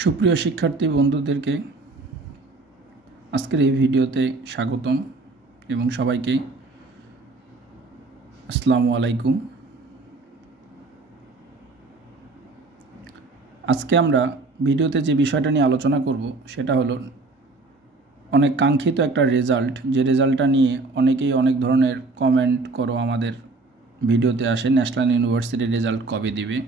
সুপ্রিয় শিক্ষার্থী বন্ধুদেরকে আজকের এই ভিডিওতে স্বাগতম এবং সবাইকে আসসালামু আলাইকুম। আজকে আমরা ভিডিওতে যে বিষয়টা নিয়ে আলোচনা করব সেটা হলো অনেক কাঙ্ক্ষিত একটা রেজাল্ট, যে রেজাল্টটা নিয়ে অনেকেই অনেক ধরনের কমেন্ট করো আমাদের ভিডিওতে আসে, ন্যাশনাল ইউনিভার্সিটির রেজাল্ট কবে দিবে।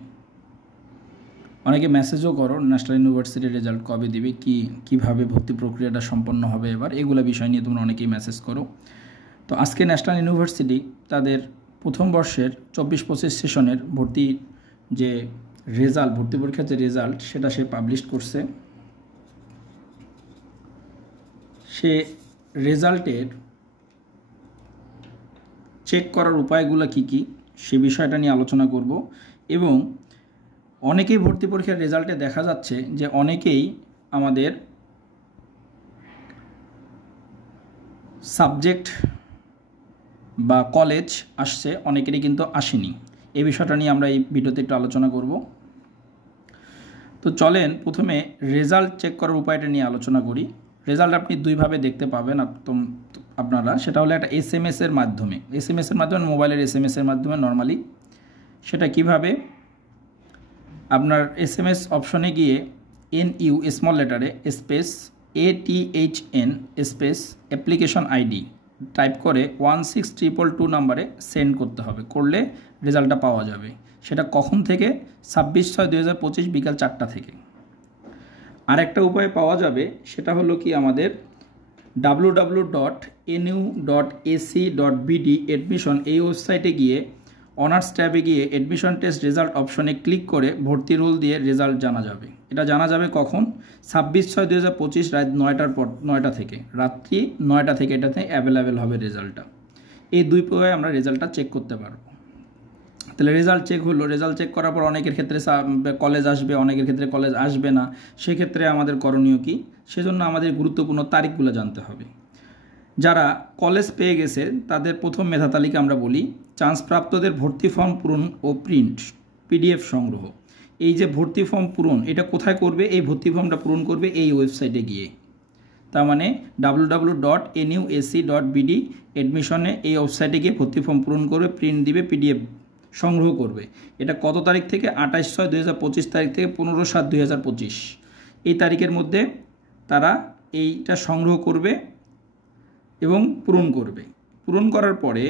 অনেকে মেসেজও করো ন্যাশনাল ইউনিভার্সিটির রেজাল্ট কবে দিবে, কিভাবে ভর্তি প্রক্রিয়াটা সম্পন্ন হবে এবার, এগুলো বিষয় নিয়ে তোমরা অনেকেই মেসেজ করো। তো আজকে ন্যাশনাল ইউনিভার্সিটি তাদের প্রথম বর্ষের 24-25 সেশনের ভর্তি যে রেজাল্ট, ভর্তি পরীক্ষার যে রেজাল্ট সেটা সে পাবলিশ করছে। সে রেজাল্টের চেক করার উপায়গুলো কি সে বিষয়টা নিয়ে আলোচনা করব। এবং অনেকেই ভর্তি পরীক্ষার রেজাল্টে দেখা যাচ্ছে যে অনেকেই আমাদের সাবজেক্ট বা কলেজ আসছে, অনেকেরই কিন্তু আসেনি। এই বিষয়টা নিয়ে আমরা এই ভিডিওতে একটু আলোচনা করব। তো চলেন প্রথমে রেজাল্ট চেক করার উপায়টা নিয়ে আলোচনা করি। রেজাল্ট আপনি দুইভাবে দেখতে পাবেন আপনারা, সেটা হলো একটা SMS এর মাধ্যমে, মোবাইলের SMS এর মাধ্যমে নর্মালি। সেটা কিভাবে, আপনার SMS অপশনে গিয়ে NU স্মল লেটারে space ATHN space application ID type করে 16222 নাম্বারে সেন্ড করতে হবে। করলে রেজাল্টটা পাওয়া যাবে। সেটা কখন থেকে? 26/6/2025 বিকাল 4টা থেকে। আরেকটা উপায় পাওয়া যাবে, সেটা হলো কি আমাদের www.nu.ac.bd অ্যাডমিশন, এই ওয়েবসাইটে গিয়ে অনার্স ট্যাবে গিয়ে অ্যাডমিশন টেস্ট রেজাল্ট অপশনে ক্লিক করে ভর্তি রোল দিয়ে রেজাল্ট জানা যাবে। এটা জানা যাবে কখন? 26/6/2025 রাত 9টা থেকে, রাত্রি 9টা থেকে এটাতে অ্যাভেলেবেল হবে রেজাল্টটা। এই দুই উপায়ে আমরা রেজাল্টটা চেক করতে পারবো। তাহলে রেজাল্ট চেক হলো। রেজাল্ট চেক করার পর অনেকের ক্ষেত্রে কলেজ আসবে, অনেকের ক্ষেত্রে কলেজ আসবে না। সেক্ষেত্রে আমাদের করণীয় কি? সেজন্য আমাদের গুরুত্বপূর্ণ তারিখগুলো জানতে হবে। যারা কলেজ পেয়ে গেছে তাদের প্রথম মেধা তালিকা আমরা বলি। চান্সপ্রাপ্তদের ভর্তি ফর্ম পূরণ ও প্রিন্ট PDF সংগ্রহ। এই যে ভর্তি ফর্ম পূরণ, এটা কোথায় করবে? এই ভর্তি ফর্মটা পূরণ করবে এই ওয়েবসাইটে গিয়ে। তার মানে www.nuac.bd অ্যাডমিশনে এই ওয়েবসাইটে গিয়ে ভর্তি ফর্ম পূরণ করবে, প্রিন্ট দিবে, PDF সংগ্রহ করবে। এটা কত তারিখ থেকে? 28/6/2025 তারিখ থেকে 15/7/2025 এই তারিখের মধ্যে তারা এইটা সংগ্রহ করবে এবং পূরণ করবে। পূরণ করার পরে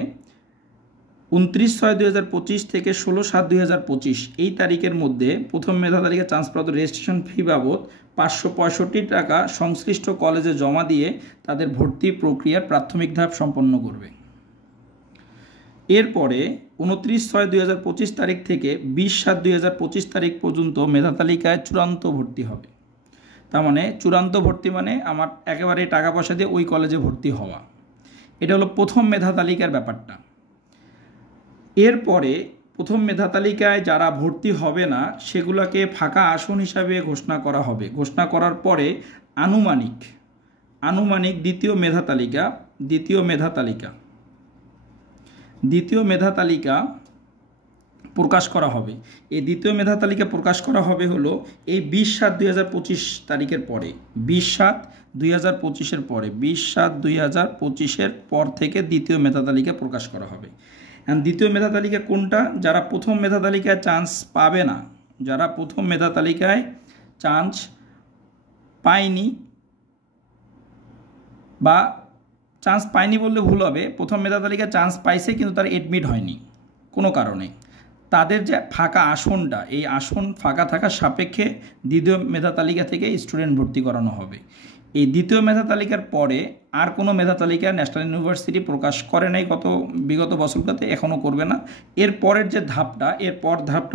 29/6/2025 থেকে 16/7/2025 এই তারিখের মধ্যে প্রথম মেধা তালিকা চান্সপ্রাপ্ত রেজিস্ট্রেশন ফি বাবদ 565 টাকা সংশ্লিষ্ট কলেজে জমা দিয়ে তাদের ভর্তি প্রক্রিয়ার প্রাথমিক ধাপ সম্পন্ন করবে। এরপরে 29/6/2025 তারিখ থেকে 20/7/2025 তারিখ পর্যন্ত মেধা তালিকায় চূড়ান্ত ভর্তি হবে। তার মানে চূড়ান্ত ভর্তি মানে আমার একেবারে টাকা পয়সা দিয়ে ওই কলেজে ভর্তি হওয়া। এটা হলো প্রথম মেধা তালিকার ব্যাপারটা। এরপরে প্রথম মেধা তালিকায় যারা ভর্তি হবে না সেগুলোকে ফাঁকা আসন হিসাবে ঘোষণা করা হবে। ঘোষণা করার পরে আনুমানিক দ্বিতীয় মেধা তালিকা প্রকাশ করা হবে। এই দ্বিতীয় মেধা তালিকা প্রকাশ করা হবে হলো এই 20/7/2025 তারিখের পরে, 20/7/2025 পরে, 20/7/2025 পর থেকে দ্বিতীয় মেধা তালিকা প্রকাশ করা হবে। দ্বিতীয় মেধা তালিকা কোনটা? যারা প্রথম মেধা তালিকায় চান্স পাবে না, যারা প্রথম মেধা তালিকায় চান্স পায়নি, বা চান্স পায়নি বললে ভুল হবে, প্রথম মেধা তালিকায় চান্স পাইছে কিন্তু তার এডমিট হয়নি কোনো কারণে, তাদের যে ফাঁকা আসনটা, এই আসন ফাঁকা থাকার সাপেক্ষে দ্বিতীয় মেধা তালিকা থেকে স্টুডেন্ট ভর্তি করানো হবে। এই দ্বিতীয় মেধা তালিকার পরে আর কোনো মেধা তালিকা ন্যাশনাল ইউনিভার্সিটি প্রকাশ করে নাই বিগত বছরগুলোতে, এখনও করবে না। এর পরের যে ধাপটা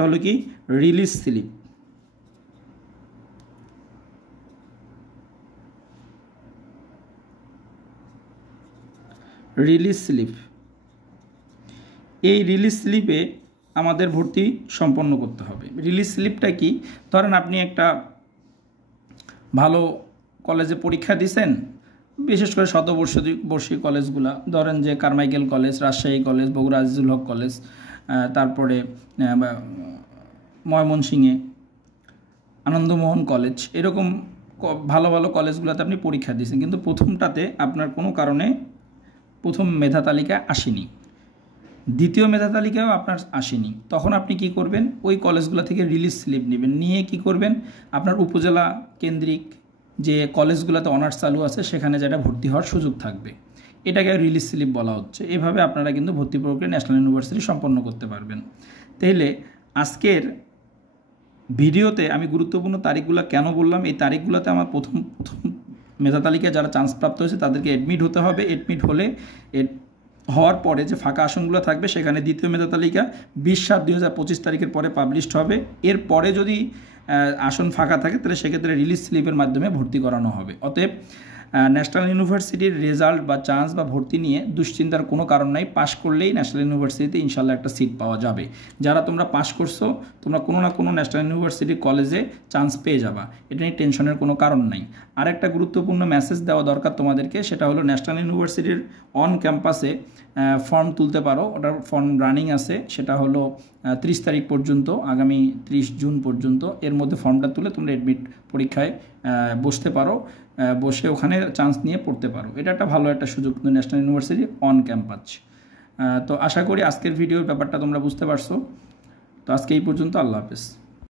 হলো কি? Release slip. এই রিলিজ স্লিপে আমাদের ভর্তি সম্পন্ন করতে হবে। রিলিজ স্লিপটা কি? ধরেন আপনি একটা ভালো কলেজে পরীক্ষা দিয়েছেন, বিশেষ করে শতবর্ষী কলেজগুলা, ধরেন যে Carmichael college, Rajshahi college, Bogura Azizul Haque college, তারপরে ময়মনসিংহে, আনন্দমোহন কলেজ, এরকম ভালো ভালো কলেজগুলোতে আপনি পরীক্ষা দিয়েছেন, কিন্তু প্রথমটাতে আপনার কোনো কারণে প্রথম মেধা তালিকায় আসেনি, দ্বিতীয় মেধা তালিকায়ও আপনার আসেনি, তখন আপনি কি করবেন? ওই কলেজগুলো থেকে রিলিজ স্লিপ নেবেন, নিয়ে কি করবেন? আপনার উপজেলা কেন্দ্রিক যে কলেজগুলোতে অনার্স চালু আছে সেখানে যেটা ভর্তি হওয়ার সুযোগ থাকবে, এটাকে রিলিজ স্লিপ বলা হচ্ছে। এভাবে আপনারা কিন্তু ভর্তি প্রক্রিয়া ন্যাশনাল ইউনিভার্সিটি সম্পন্ন করতে পারবেন। তাহলে আজকের ভিডিওতে আমি গুরুত্বপূর্ণ তারিখগুলো কেন বললাম, এই তারিখগুলোতে আমার প্রথম মেধা তালিকায় যারা চান্স প্রাপ্ত হয়েছে তাদেরকে অ্যাডমিট হতে হবে। অ্যাডমিট হওয়ার পরে যে ফাঁকা আসনগুলো থাকবে সেখানে দ্বিতীয় মেধা তালিকা 20/7/2025 তারিখের পরে পাবলিশড হবে। এরপরে যদি আসন ফাঁকা থাকে তাহলে সেক্ষেত্রে রিলিজ স্লিপের মাধ্যমে ভর্তি করানো হবে। অতএব ন্যাশনাল ইউনিভার্সিটির রেজাল্ট বা চান্স বা ভর্তি নিয়ে দুশ্চিন্তার কোনো কারণ নাই। পাশ করলেই ন্যাশনাল ইউনিভার্সিটিতে ইনশাল্লাহ একটা সিট পাওয়া যাবে। যারা তোমরা পাশ করছো তোমরা কোনো না কোনো ন্যাশনাল ইউনিভার্সিটি কলেজে চান্স পেয়ে যাবা, এটা নিয়ে টেনশনের কোনো কারণ নাই। আরেকটা গুরুত্বপূর্ণ মেসেজ দেওয়া দরকার তোমাদেরকে, সেটা হলো ন্যাশনাল ইউনিভার্সিটির অন ক্যাম্পাসে ফর্ম তুলতে পারো, ওটার ফর্ম রানিং আছে, সেটা হলো 30 তারিখ পর্যন্ত, আগামী 30 জুন পর্যন্ত। এর মধ্যে ফর্মটা তুলে তোমরা অ্যাডমিট পরীক্ষায় বসতে পারো, বসে ওখানে চান্স নিয়ে পড়তে পারো। এটা একটা ভালো একটা সুযোগ কিন্তু ন্যাশনাল ইউনিভার্সিটি অন ক্যাম্পাস। তো আশা করি আজকের ভিডিওর ব্যাপারটা তোমরা বুঝতে পারছো। তো আজকে এই পর্যন্ত, আল্লাহ হাফেজ।